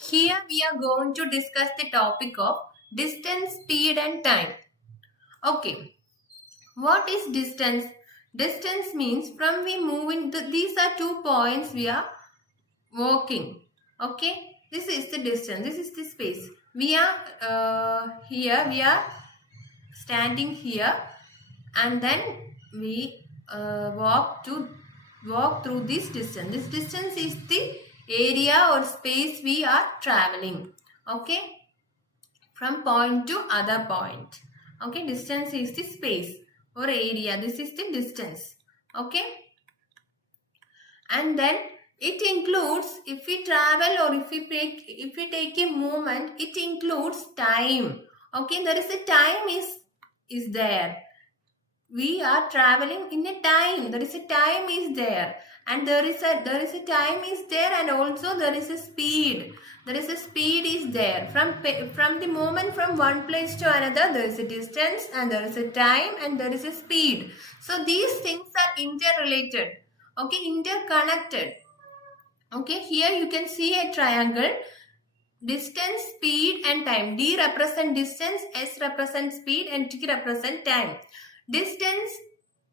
Here we are going to discuss the topic of distance, speed and time. Okay, what is distance? Distance means from we move in, these are 2 points we are walking. Okay, this is the distance, this is the space. We are here, we are standing here and then we walk through this distance. This distance is the area or space we are traveling. Okay, from point to other point. Okay, distance is the space or area. This is the distance. Okay, and then it includes, if we travel or if we take a movement, it includes time. Okay, there is a time is there. We are traveling in a time. There is a time is there, and there is a time is there, and also there is a speed. There is a speed is there. From the moment from one place to another, there is a distance and there is a time and there is a speed. So these things are interrelated. Okay, interconnected. Okay, here you can see a triangle. Distance, speed and time. D represent distance, S represent speed and T represent time. Distance,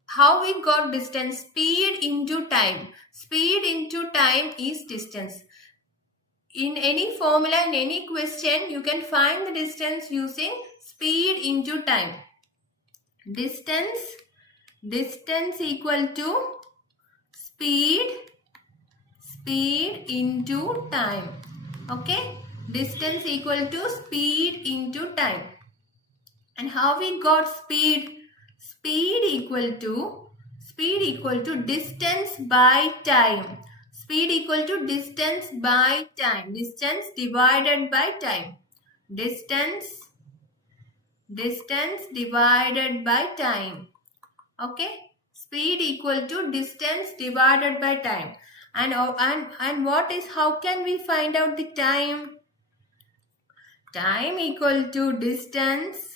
how we got distance? Speed into time. Speed into time is distance. In any formula, in any question, you can find the distance using speed into time. Distance equal to speed into time. Okay, distance equal to speed into time. And how we got speed? Speed equal to distance by time. Speed equal to distance by time. Distance divided by time. Distance divided by time. Okay, speed equal to distance divided by time. And what is, how can we find out the time? Time equal to distance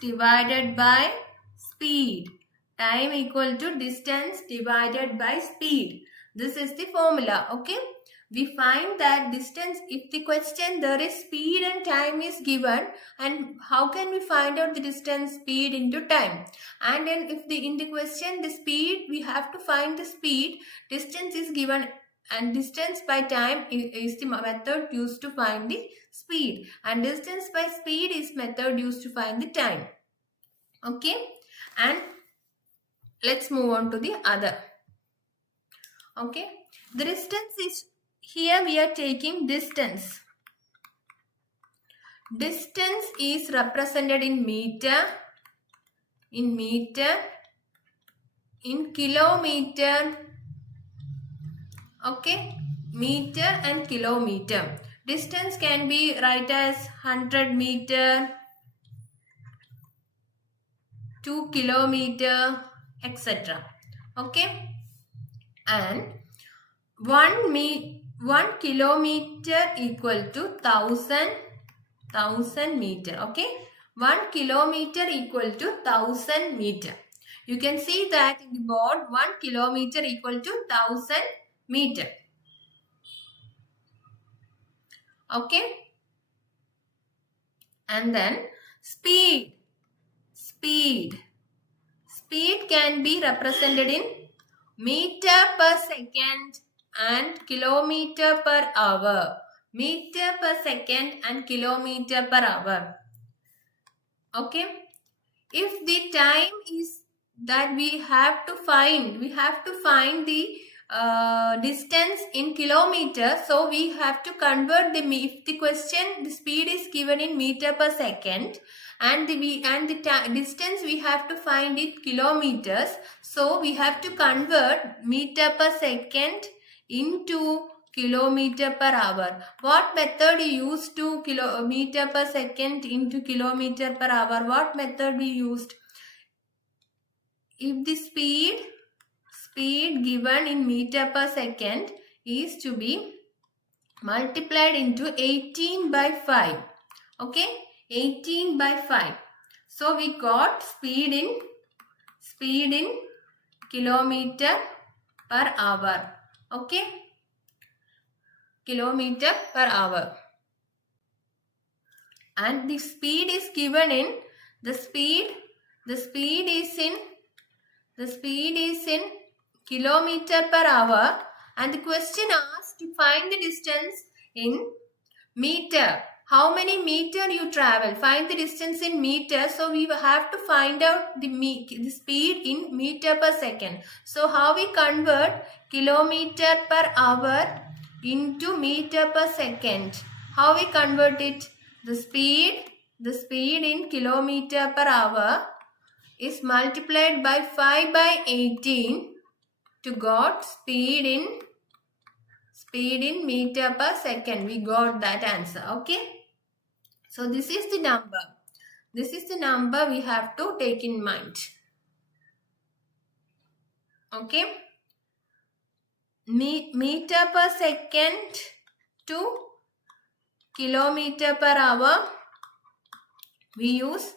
divided by speed. Time equal to distance divided by speed. This is the formula. Okay, we find that distance, if the question there is speed and time is given, and how can we find out the distance, speed into time? And then if in the question the speed, we have to find the speed. Distance is given and distance by time is the method used to find the speed, and distance by speed is method used to find the time. Okay, and let's move on to the other. Okay, the distance is, here we are taking distance. Distance is represented in meter, in kilometer. Okay, meter and kilometer. Distance can be write as 100 meter, 2 kilometer, etc. Okay, and 1 kilometer equal to 1000 meter. Okay, 1 kilometer equal to 1000 meter. You can see that in the board, 1 kilometer equal to 1000 meter. Okay, and then speed can be represented in meter per second and kilometer per hour. Meter per second and kilometer per hour. Okay, if the time is that we have to find the distance in kilometer, so we have to convert the, if the question, the speed is given in meter per second and the distance we have to find it kilometers, so we have to convert meter per second into kilometer per hour. What method you used to kilometer per second into kilometer per hour? What method we used? If the speed given in meter per second is to be multiplied into 18 by 5. Okay, 18 by 5. So we got speed in kilometer per hour. Okay, kilometer per hour. And the speed is given in the speed is in kilometer per hour, and the question asks to find the distance in meter. How many meter you travel? Find the distance in meter. So we have to find out the speed in meter per second. So how we convert kilometer per hour into meter per second? How we convert it? The speed in kilometer per hour is multiplied by 5 by 18 to got speed in meter per second. We got that answer. Okay. So this is the number. This is the number we have to take in mind. Okay. Meter per second to kilometer per hour. We use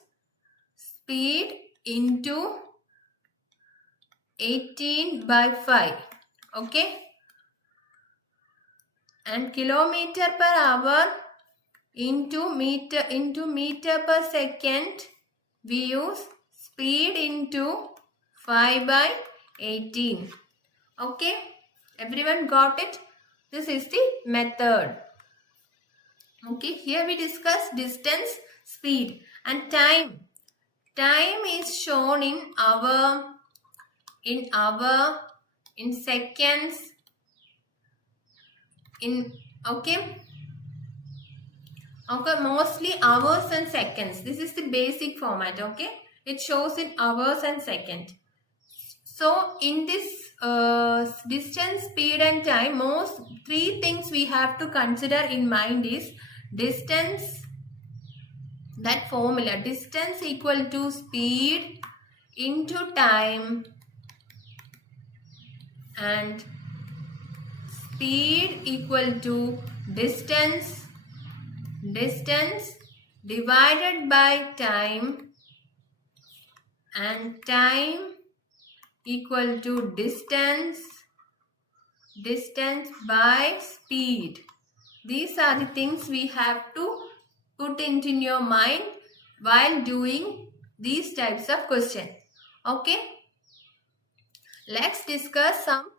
speed into 18 by 5. Okay. And kilometer per hour into meter per second, we use speed into 5 by 18. Okay. Everyone got it? This is the method. Okay. Here we discuss distance, speed, and time. Time is shown in hour, in seconds, okay, mostly hours and seconds. This is the basic format. Okay, it shows in hours and seconds. So in this distance, speed, and time, most three things we have to consider in mind is distance. That formula, distance equal to speed into time, and speed equal to distance divided by time, and time equal to distance by speed. These are the things we have to put into your mind while doing these types of questions. Okay. Let's discuss some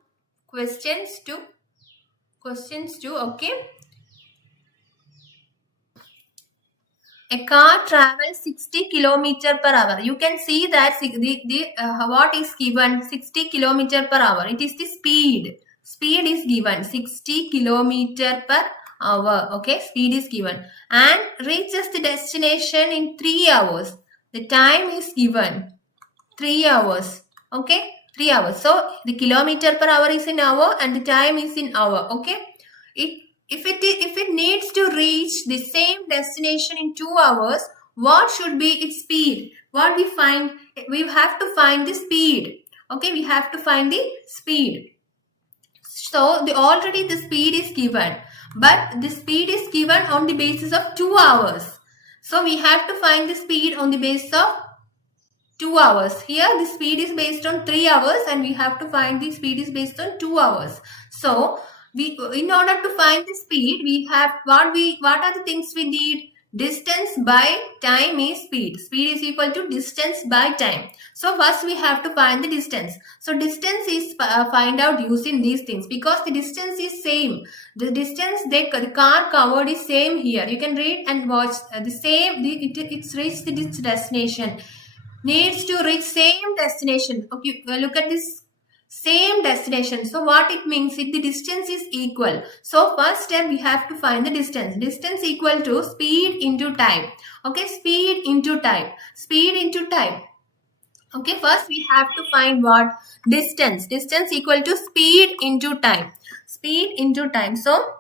questions too. Okay. A car travels 60 kilometer per hour. You can see that what is given 60 kilometer per hour. It is the speed. Speed is given 60 kilometer per hour. Okay, speed is given and reaches the destination in 3 hours. The time is given 3 hours. Okay, 3 hours. So the kilometer per hour is in hour and the time is in hour. Okay, if it needs to reach the same destination in 2 hours, what should be its speed? What we find? We have to find the speed. Okay, we have to find the speed. So already the speed is given, but the speed is given on the basis of 2 hours. So we have to find the speed on the basis of 2 hours. Here the speed is based on 3 hours and we have to find the speed is based on 2 hours. So in order to find the speed, we have what are the things we need? Distance by time is speed. Speed is equal to distance by time. So first we have to find the distance. So distance is find out using these things because the distance is same. The distance the car covered is same here. You can read and watch the same. It's reached its destination. Needs to reach same destination. Okay, look at this. Same destination. So what it means? If the distance is equal. So first step we have to find the distance. Distance equal to speed into time. Okay, speed into time. Speed into time. Okay, first we have to find what? Distance. Distance equal to speed into time. Speed into time. So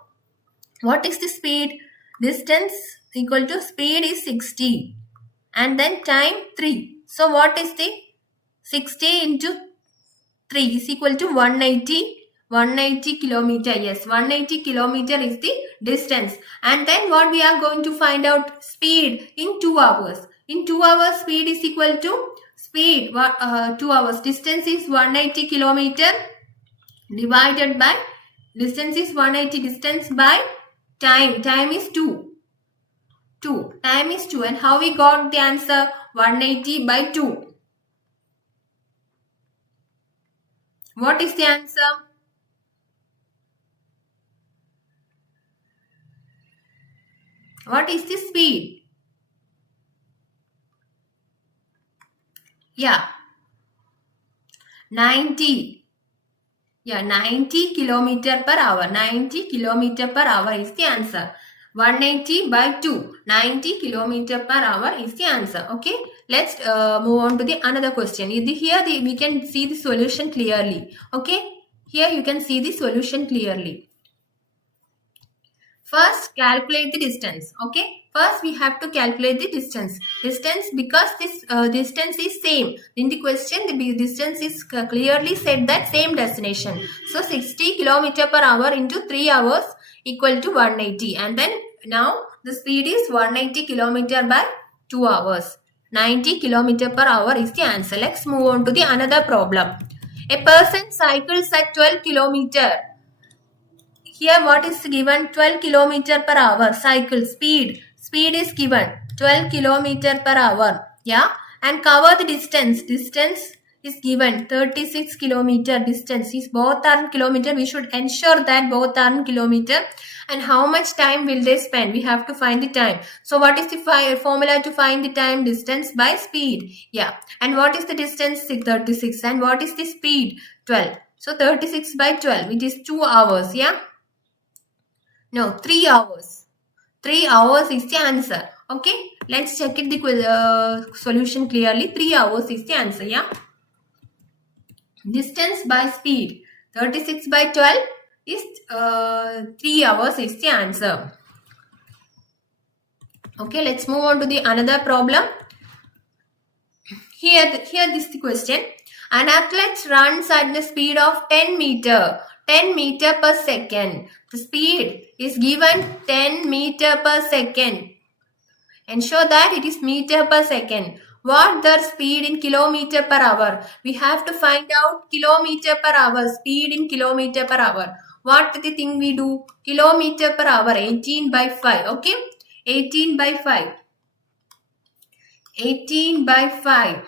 what is the speed? Distance equal to speed is 60. And then time 3. So what is the 60 into 3 is equal to 180 kilometer. Yes, 180 kilometer is the distance. And then what we are going to find out? Speed in 2 hours. In 2 hours, speed is equal to speed 2 hours. Distance is 180 kilometer divided by Distance is 180. Distance by time. Time is 2. 2. Time is 2. And how we got the answer? 180 by 2. What is the answer? What is the speed? Yeah. 90. Yeah, 90 kilometer per hour. 90 kilometer per hour is the answer. 180 by 2. 90 kilometer per hour is the answer. Okay. Let's move on to the another question. Here we can see the solution clearly. Okay. Here you can see the solution clearly. First, calculate the distance. Okay. First, we have to calculate the distance. Distance, because this distance is same. In the question, the distance is clearly said that same destination. So, 60 kilometer per hour into 3 hours equal to 180. And then now the speed is 180 kilometer by 2 hours. 90 kilometer per hour is the answer. Let's move on to the another problem. A person cycles at 12 kilometer. Here what is given? 12 kilometer per hour cycle speed. Speed is given 12 kilometer per hour. Yeah. And cover the distance. Distance is given 36 kilometer. Distance is both are in kilometer. We should ensure that both are in kilometer. And how much time will they spend? We have to find the time. So what is the formula to find the time? Distance by speed. Yeah. And what is the distance? 36. And what is the speed? 12. So 36 by 12. It is 2 hours. Yeah. No, 3 hours. 3 hours is the answer. Okay. Let's check it the solution clearly. 3 hours is the answer. Yeah. Distance by speed. 36 by 12 is 3 hours is the answer. Okay. Let's move on to the another problem. Here this is the question. An athlete runs at the speed of 10 meter. 10 meter per second. The speed is given 10 meter per second. Ensure that it is meter per second. What the speed in kilometer per hour? We have to find out kilometer per hour. Speed in kilometer per hour. What the thing we do? Kilometer per hour. 18 by 5. Okay. 18 by 5. 18 by 5.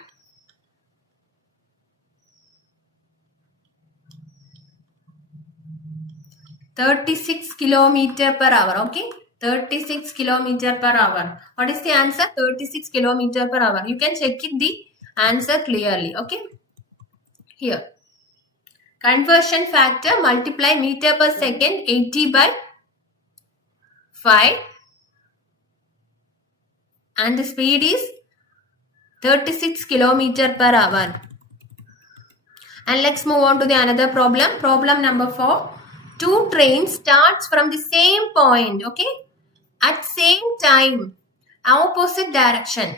36 kilometer per hour. Okay. 36 kilometer per hour. What is the answer? 36 kilometer per hour. You can check it the answer clearly. Okay. Here. Conversion factor, multiply meter per second 80 by 5. And the speed is 36 kilometer per hour. And let's move on to the another problem. Problem number 4. Two trains starts from the same point. Okay. At same time, opposite direction.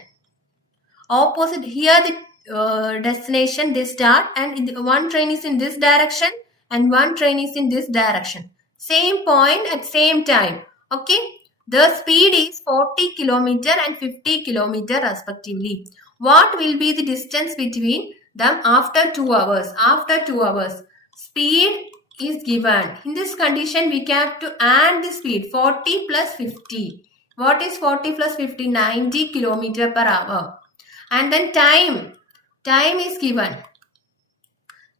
Opposite, here the destination they start, and one train is in this direction and one train is in this direction. Same point at same time. Okay. The speed is 40 kilometer and 50 kilometer respectively. What will be the distance between them after 2 hours? After 2 hours, speed is given. In this condition, we have to add the speed 40 plus 50. What is 40 plus 50? 90 kilometer per hour. And then time. Time is given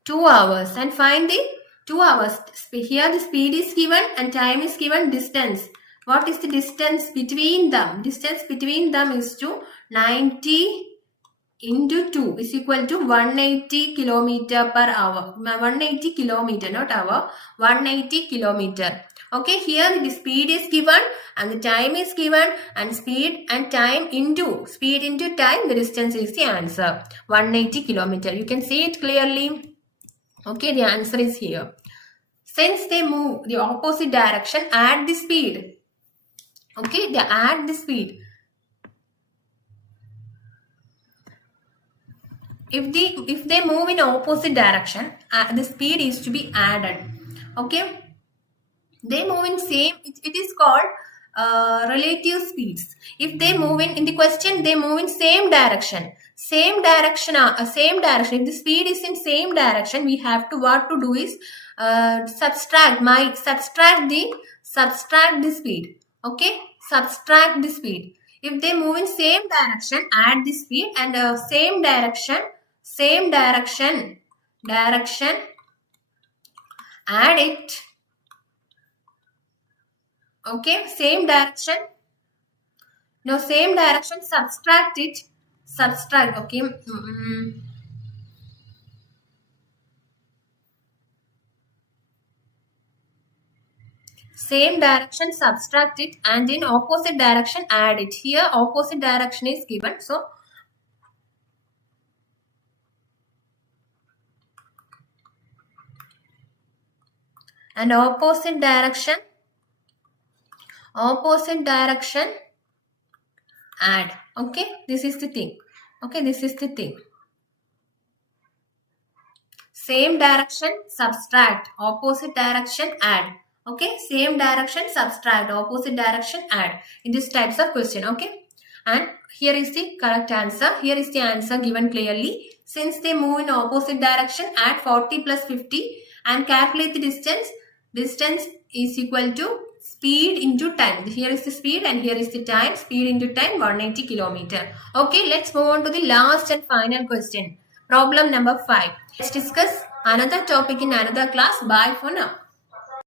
2 hours. And find the 2 hours. Here the speed is given and time is given. Distance. What is the distance between them? Distance between them is to 90 into 2 is equal to 180 kilometer per hour. 180 kilometer, not hour. 180 kilometer. Okay, here the speed is given and the time is given, and speed and time into speed into time, the distance is the answer. 180 kilometer. You can see it clearly. Okay, the answer is here. Since they move the opposite direction, add the speed. Okay, they add the speed. If they move in opposite direction, the speed is to be added. Okay, they move in same. It is called relative speeds. If they move in the question, they move in same direction. Same direction. Same direction. If the speed is in same direction, we have to what to do is subtract the speed. Okay, subtract the speed. If they move in same direction, add the speed, and same direction, add it. Okay, same direction. No, same direction, subtract it. Subtract. Okay. Same direction, subtract it, and in opposite direction, add it. Here, opposite direction is given. So, and opposite direction, add. Okay, this is the thing. Okay, this is the thing. Same direction, subtract. Opposite direction, add. Okay, same direction, subtract. Opposite direction, add. In these types of question. Okay, and here is the correct answer. Here is the answer given clearly. Since they move in opposite direction, add 40 plus 50 and calculate the distance. Distance is equal to speed into time. Here is the speed and here is the time. Speed into time, 180 kilometer. Okay, let's move on to the last and final question. Problem number 5. Let's discuss another topic in another class. Bye for now.